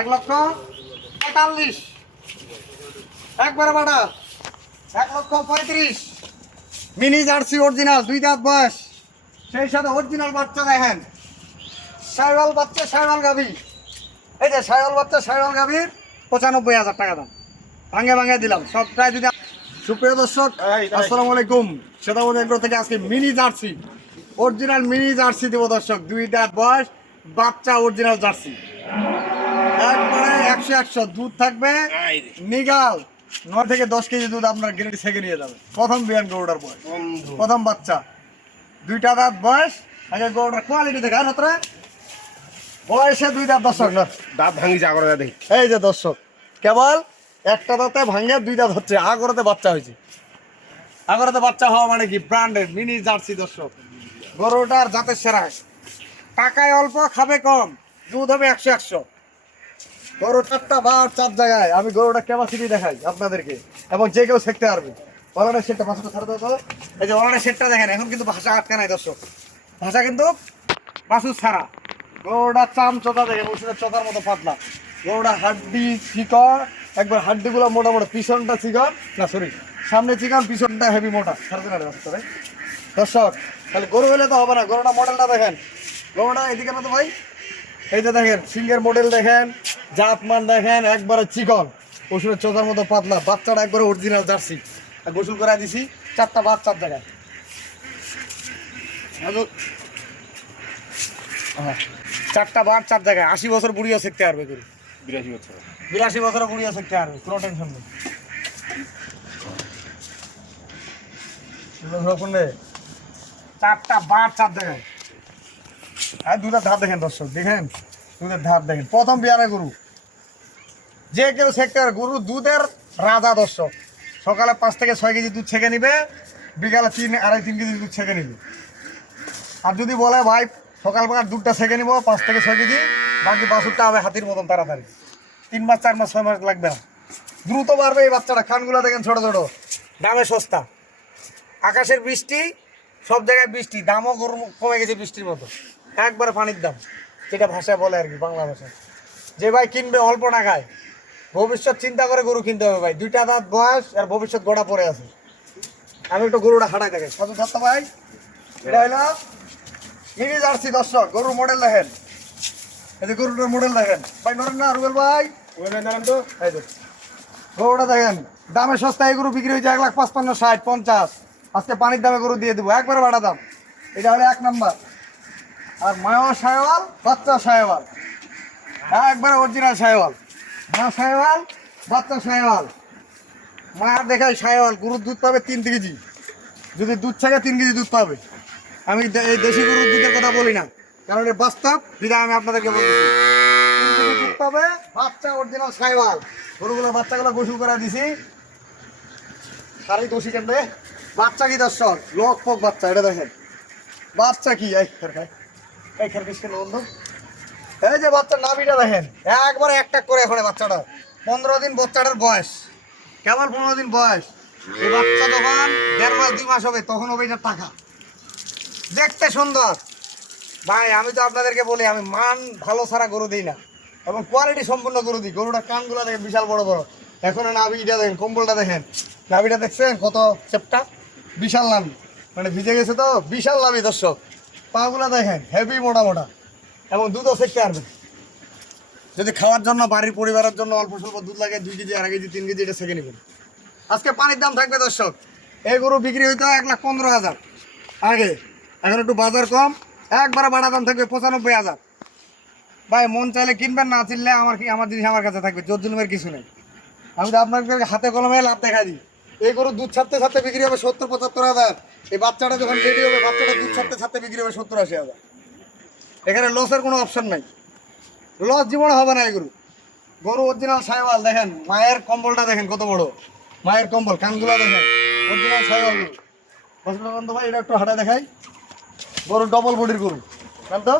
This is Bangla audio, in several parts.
1,45,000 একবারে বাটা 1,35,000 মিনি জার্সি অরিজিনাল 2 দাঁত বয়স, সেই সাথে অরিজিনাল বাচ্চা দেখেন, শাইওয়াল বাচ্চা শাইওয়াল গাভী, এই যে শাইওয়াল বাচ্চা শাইওয়াল গাভীর 95,000 টাকা দাম, ভাঙে ভাঙে দিলাম সবটাই। যদি সুপ্রিয় দর্শক আসসালামু আলাইকুম, সেদাবদ এগ্রো থেকে আজকে mini jersey original mini jersey দেবো দর্শক, 2 দাঁত বয়স বাচ্চা অরিজিনাল জার্সি, একবারে 100 দুধ থাকবে নিগাল, 9 থেকে 10 কেজি দুধ আপনার গ্যারান্টি থেকে নিয়ে যাবে। প্রথম বিয়ান গরুটার বয়স, প্রথম বাচ্চা, 2টা দাঁত বয়স। আগে গরুটার কোয়ালিটি দেখা নতরে বয়সে 2 দাঁত দর্শক, দাঁত ভাঙি যা করে দেখি। এই যে দর্শক কেবল একটা দাঁতে ভাঙে 2 দাঁত হচ্ছে, আগরতে বাচ্চা হয়েছে। আগরতে বাচ্চা হওয়া মানে কি ব্র্যান্ডেড মিনি জার্সি দর্শক, গরুটার জাতের সেরা, টাকায় অল্প খাবে কম, দুধ হবে 100। গরু 4টা বার 4 জায়গায়, আমি গরুটা ক্যাপাসিটি দেখাই আপনাদেরকে, এবং যে কেউ শিখতে পারবে। অনলাইনের সেটটা ভাষাটা ছাড়া দাও তো, এই যে অনলাইনের সেটটা দেখেন, এখন কিন্তু ভাষা আটকা নাই দর্শক, ভাষা কিন্তু বাসুর ছাড়া। গরুটা চাম চোতা দেখেন, ওষুধের চোতার মতো পাতলা, গরুটা হাড্ডি চিকন, একবার হাড্ডিগুলো মোটা মোটা, পিছনটা চিকন না সরি সামনে চিকন, পিছনটা হেভি মোটা। দর্শক তাহলে গরু হলে তো হবে না, গরুটা মডেলটা দেখেন, গরুটা এদিকে না তো ভাই, এই যে দেখেন সিংহের মডেল দেখেন, জাতমান দেখেন, একবারে চিকন, ওষুধের চোতার মতো পাতলা, বাচ্চাটা একবারে অরিজিনাল জার্সি। আর গোসল করে দিছি 4টা বাদ 4 জায়গায়, 4টা বার 4 জায়গায়, 80 বছর বুড়িও শিখতে পারবে গরু, 82 বছর বুড়িও শিখতে পারবে, কোনো টেনশন নেই। 4টা বার 4 জায়গায়, আর 2টা ধার দেখেন দর্শক, দেখেন 2টা ধার দেখেন, প্রথম বিয়ারে গরু, যে কেউ সেক্টর গরু দুধের রাজা দর্শক। সকালে 5 থেকে 6 কেজি দুধ ছেঁকে নিবে, বিকালে 3 কেজি দুধ ছেঁকে নিবে। আর যদি বলে ভাই সকালবেলা দুধটা ছেঁকে নিব 5 থেকে 6 কেজি, বাকি বাছুরটা হবে হাতির মতন তাড়াতাড়ি, 3 মাস 4 মাস 6 মাস লাগবে না, দ্রুত বাড়বে এই বাচ্চাটা। খানগুলো দেখেন ছোট ছোট, দামে সস্তা, আকাশের বৃষ্টি, সব জায়গায় বৃষ্টি, দামও গরু কমে গেছে বৃষ্টির মতো, একবারে পানির দাম, যেটা ভাষায় বলে আর কি, বাংলা ভাষায়। যে ভাই কিনবে অল্প টাকায়, ভবিষ্যৎ চিন্তা করে গরু কিনতে হবে ভাই, 2টা দাঁত বয়স আর ভবিষ্যৎ গোড়া পড়ে আছে। আমি একটু গরুটা হাঁটাই দেখে কত ধরতে ভাই, এটা হলো মিনি জার্সি দর্শক, গরুর মডেল দেখেন, এই যে গরুটার মডেল দেখেন ভাই, নরেন না রুবেল ভাই, তো এই যে গরুটা দেখেন, দামে সস্তা, এই গরু বিক্রি হয়েছে 1,55,000 60 50, আজকে পানির দামে গরু দিয়ে দেবো, একবারে বাড়া দাম। এটা হলো 1 নাম্বার। আর মায়া সাহেওয়াল বাচ্চা সাহেওয়াল, একবারে অরিজিনাল সাহেওয়াল, মা সাহেওয়াল বাচ্চা সাহেওয়াল, মায়ের দেখায় সাহেওয়াল, গরুর দুধ পাবে 3 কেজি, যদি দুধ থাকে 3 কেজি দুধ পাবে। আমি এই দেশি গরুর দুধের কথা বলি না, কারণ এটা বাস্তব, যেটা আমি আপনাদেরকে বলতেছি, 3 কেজি দুধ পাবে, বাচ্চা অরিজিনাল সাহেওয়াল। গরুগুলো বাচ্চাগুলো গোসল করে দিছি, সারি দোষী কেন্দ্রে বাচ্চা কি দর্শক, লক পক বাচ্চা, এটা দেখেন বাচ্চা কি, এই বন্ধু, এই যে বাচ্চার নাভিটা দেখেন, একবারে একটা করে এখন বাচ্চাটা 15 দিন বাচ্চাটার বয়স, কেবল 15 দিন বয়স। এই বাচ্চা যখন 1.5 মাস 2 মাস হবে তখন হবে এটা টাকা, দেখতে সুন্দর ভাই। আমি তো আপনাদেরকে বলি, আমি মান ভালো ছাড়া গরু দিই না, এবং কোয়ালিটি সম্পূর্ণ গরু দিই। গরুটা কানগুলো দেখেন বিশাল বড় বড়, এখন নাভিটা দেখেন, কম্বলটা দেখেন, নাভিটা দেখছেন কত চেপটা, বিশাল নাভি, মানে ভিজে গেছে তো, বিশাল নাভি দর্শক। পাগুলা দেখেন হেভি মোটা মোটা, এবং দুধও শিখতে পারবেন। যদি খাওয়ার জন্য, বাড়ির পরিবারের জন্য অল্প স্বল্প দুধ লাগে, 2 কেজি 2.5 কেজি 3 কেজি, এটা ছেঁকে নেবেন। আজকে পানির দাম থাকবে দর্শক, এই গরু বিক্রি হইতে 1,15,000 আগে, এখন একটু বাজার কম, একবারে বাড়া দাম থাকবে 95,000। ভাই মন চাইলে কিনবেন, না চিনলে আমার জিনিস আমার কাছে থাকবে, জোর জুলুমের কিছু নেই। আমি তো আপনাদেরকে হাতে কলমে লাভ দেখা দিই। এই গরু দুধ ছাড়তে ছাড়তে বিক্রি হবে 70-75,000, এই বাচ্চাটা যখন রেডি হবে, বাচ্চাটা দুধ ছাড়তে ছাড়তে বিক্রি হবে 70-80,000। এখানে লসের কোনো অপশন নাই, লস জীবনে হবে না। এই গরু গরু অরিজিনাল সাইওয়াল দেখেন, মায়ের কম্বলটা দেখেন কত বড়, মায়ের কম্বল, কানগুলো দেখেন, অরিজিনাল সাইওয়াল গরু। বসন্ত ভাই এটা একটু হাঁটা দেখাই, গরু ডবল বডির গরু, জানতো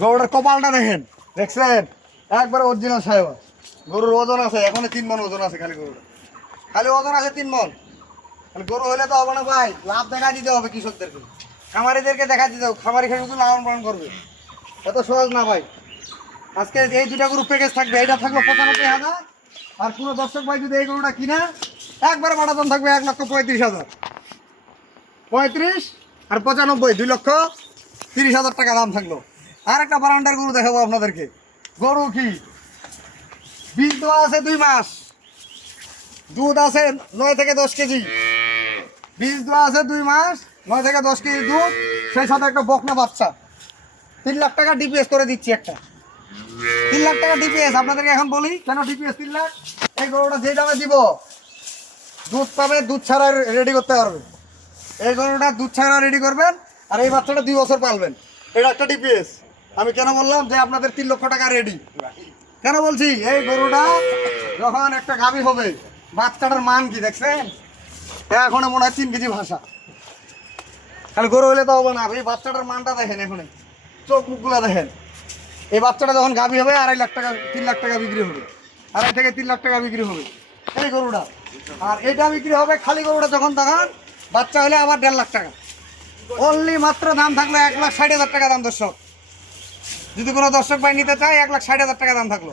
গরুটার কপালটা দেখেন, দেখছেন একবারে অরিজিনাল সাইওয়াল। গরুর ওজন আছে এখনো 3 মণ ওজন আছে, খালি গরুটা খালি ওজন আছে 3 মণ। তাহলে গরু হলে তো হবে না ভাই, লাভ দেখা দিতে হবে কৃষকদেরকে, খামারিদেরকে দেখা দিতে হবে, খামারি খেয়ে শুধু লালন পালন করবে, এত সহজ না ভাই। আজকে এই দুটা গরু প্যাকেজ থাকবে, এটা থাকবে 95,000। আর কোনো দর্শক ভাই যদি এই গরুটা কিনা একবারে বাটা দাম থাকবে 1,35,000। 35 আর 95, 2,30,000 টাকা দাম থাকলো। আর একটা বারান্ডার গরু দেখাবো আপনাদেরকে। গরু কি বীজ দেওয়া আছে 2 মাস, দুধ আছে 9 থেকে 10 কেজি। বীজ দেওয়া আছে 2 মাস, 9 থেকে 10 কেজি দুধ, সেই সাথে একটা বকনা বাচ্চা। 3 লাখ টাকা ডিপিএস করে দিচ্ছি একটা। 3 লাখ টাকা ডিপিএস। আপনাদেরকে এখন বলি কেন ডিপিএস 3 লাখ। এই গরুটা যে দামে দিব দুধ পাবে, দুধ ছাড়া রেডি করতে পারবে। এই গরুটা দুধ ছাড়া রেডি করবেন আর এই বাচ্চাটা 2 বছর পালবেন। এটা একটা ডিপিএস। আমি কেন বললাম যে আপনাদের 3 লক্ষ টাকা রেডি, কেন বলছি, এই গরুটা যখন একটা গাভী হবে, বাচ্চাটার মান কি দেখছেন? এখন মনে হয় 3 কেজি ভাষা। তাহলে গরু হলে তো হবে না, এই বাচ্চাটার মানটা দেখেন, এখন চোখ মুখগুলো দেখেন। এই বাচ্চাটা যখন গাভী হবে 2.5 লাখ টাকা 3 লাখ টাকা বিক্রি হবে, 2.5 থেকে 3 লাখ টাকা বিক্রি হবে এই গরুটা। আর এটা বিক্রি হবে খালি গরুটা যখন তখন বাচ্চা হলে আবার 1.5 লাখ টাকা। অনলি মাত্র দাম থাকলো 1,60,000 টাকা দাম। দর্শক যদি কোনো দর্শক ভাই নিতে চায় 1,60,000 টাকা দাম থাকলো।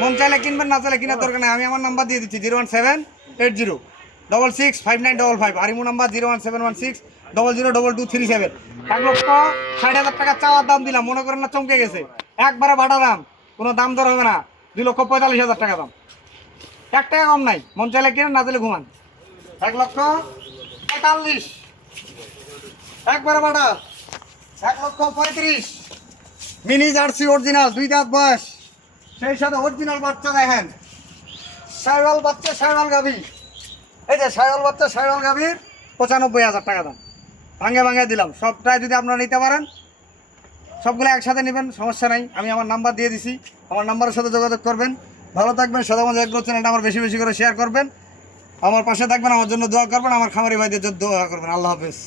মন চাইলে কিনবেন, না চাইলে কিনার দরকার নেই। আমি আমার নাম্বার দিয়ে দিচ্ছি 01780665955। আর ইমো নাম্বার 01716002237। 1,60,000 টাকা চাওয়ার দাম দিলাম, মনে করেন না চমকে গেছে, একবারে বাটা দাম, কোনো দাম দর হবে না। 2,45,000 টাকা দাম, 1 টাকা কম নাই। মন চাইলে কিনেন, না চাইলে ঘুমান। 1,45,000 একবারে বাটা। 1,35,000 মিনি জার্সি অরিজিনাল, 2 দাঁত বয়স, সেই সাথে অরিজিনাল বাচ্চা দেখেন। শাইওয়াল বাচ্চা, শাইওয়াল গাভী, এই যে শাইওয়াল বাচ্চা, শাইওয়াল গাভীর 95,000 টাকা দাম। ভাঙে ভাঙে দিলাম। সবটাই যদি আপনারা নিতে পারেন, সবগুলো একসাথে নেবেন, সমস্যা নাই। আমি আমার নাম্বার দিয়ে দিছি, আমার নাম্বারের সাথে যোগাযোগ করবেন। ভালো থাকবেন। সদাগঞ্জ এগ্রো চ্যানেলটা আমার বেশি বেশি করে শেয়ার করবেন, আমার পাশে থাকবেন, আমার জন্য দোয়া করবেন, আমার খামারি ভাইদের জন্য দোয়া করবেন। আল্লাহ হাফেজ।